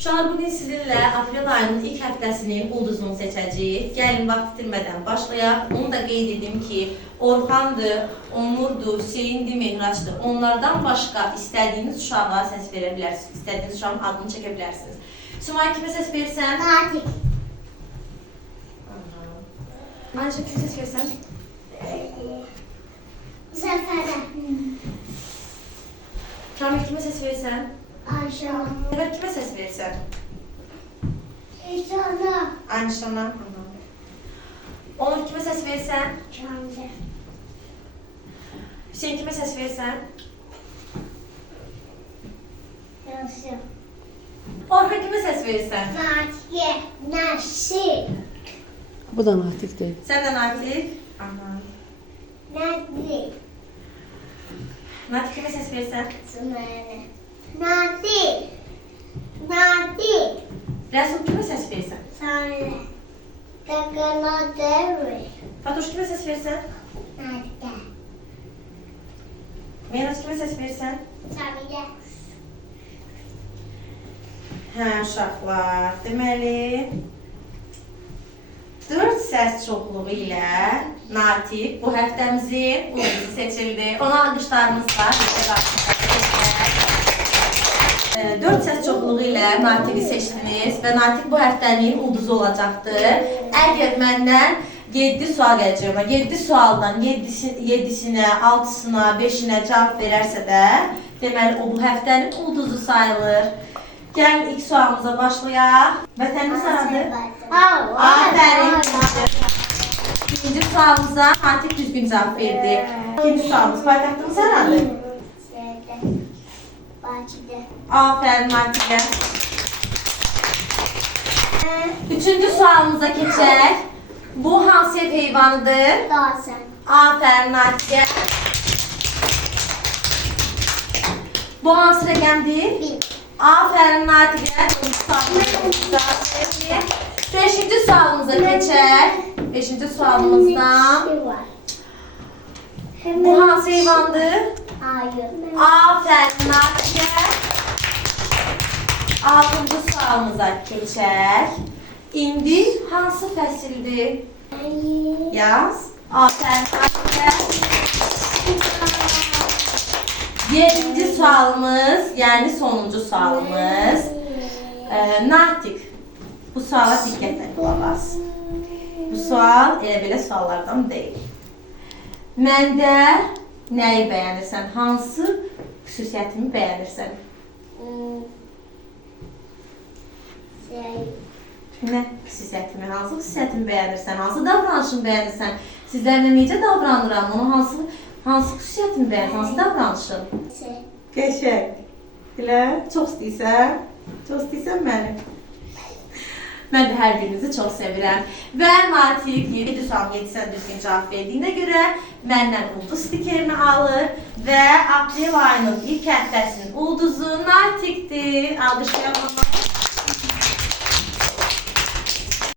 Uşaqlar, bugün sizinlə aprel ayının ilk həftəsinin ulduzunu seçəcəyik. Gəlin, vaxt itirmədən başlayaq. Onu da qeyd edim ki, Orxandır, Onurdur, Hüseyndir, Mehraçdır. Onlardan başqa istədiyiniz uşağa səs verə bilərsiniz. İstədiyiniz uşağın adını çəkə bilərsiniz. Sümay, kimə səs verirsən? Natik. Ayşə, kimə səs verirsən? Zəfərə. Kamil, kimə səs verirsən? Ayşə. Nəvər, kimə səs verirsən? İşana. Anişana. Onur, kimə səs verirsən? Kəndə. Hüseyin, kimə səs verirsən? Yaxşı. Orxan, kimə səs verirsən? Natiqə. Nəşir. Bu da natikdir. Sən də Natik. Nədik. Natik, kimə səs verirsən? Süməyənə. Nadik. Nadik. Rəsul, kimə səs verirsən? Sənlə. Qaqana dəvri. Fatoş, kimə səs verirsən? Natikə. Mehraç, kimə səs verirsən? Səmidə. Hə, uşaqlar, deməli 4 səs çoxluğu ilə Natik bu həftəmizin ulduzu seçildi. Ona alqışlarımızla 4 səs çoxluğu ilə Natiki seçdiniz və Natik bu həftənin ulduzu olacaqdır. Əgər məndən 7 sual gələcək ona, 7 sualdan 7-sinə, 6-sına, 5-inə cavab verərsə də, deməli o bu həftənin ulduzu sayılır. Gəlin ilk sualımıza başlayaq. Vətənimiz haradır? Aferin. İkinci sualımıza Natik düzgün cavab verdi. İkinci sualımız paytaxtımız haradır? Bakıda. Aferin Natikə. Üçüncü sualımıza keçək. Bu hansı ev heyvanıdır? Dağsan. Aferin Natikə. Bu hansı rəqəmdir? Bir. Aferin Natikə. Beşinci sualımıza keçək. Beşinci sualımızdan. Bu hansı heyvandır? Ayı. Aferin Natikə. Altıncı sualımıza keçək. İndi hansı fəsildir? Ayı. Yaz. Aferin Natikə. Yedinci sualımız, yəni sonuncu sualımız. Natik, bu suala diqqətlə qulaq as. Bu sual elə belə suallardan deyil. Məndə nəyi bəyənirsən? Hansı xüsusiyyətimi bəyənirsən? Nə xüsusiyyətimi, hansı xüsusiyyətimi bəyənirsən? Hansı davranışımı bəyənirsən? Sizlərlə necə davranıram? Onu hansı xüsusiyyətimi bəyənirsən? Hansı davranışım? Qəşəng. Elə çox istəyirsən? Çox istəyirsən məni? Mən də hər birinizi çox sevirəm. Və Natik 7 sual 7-sən düzgün cavab verdiyinə görə məndən ulduz stikerini alır və aprel ayının ilk həftəsinin ulduzu Natikdir. Alqışlayalım.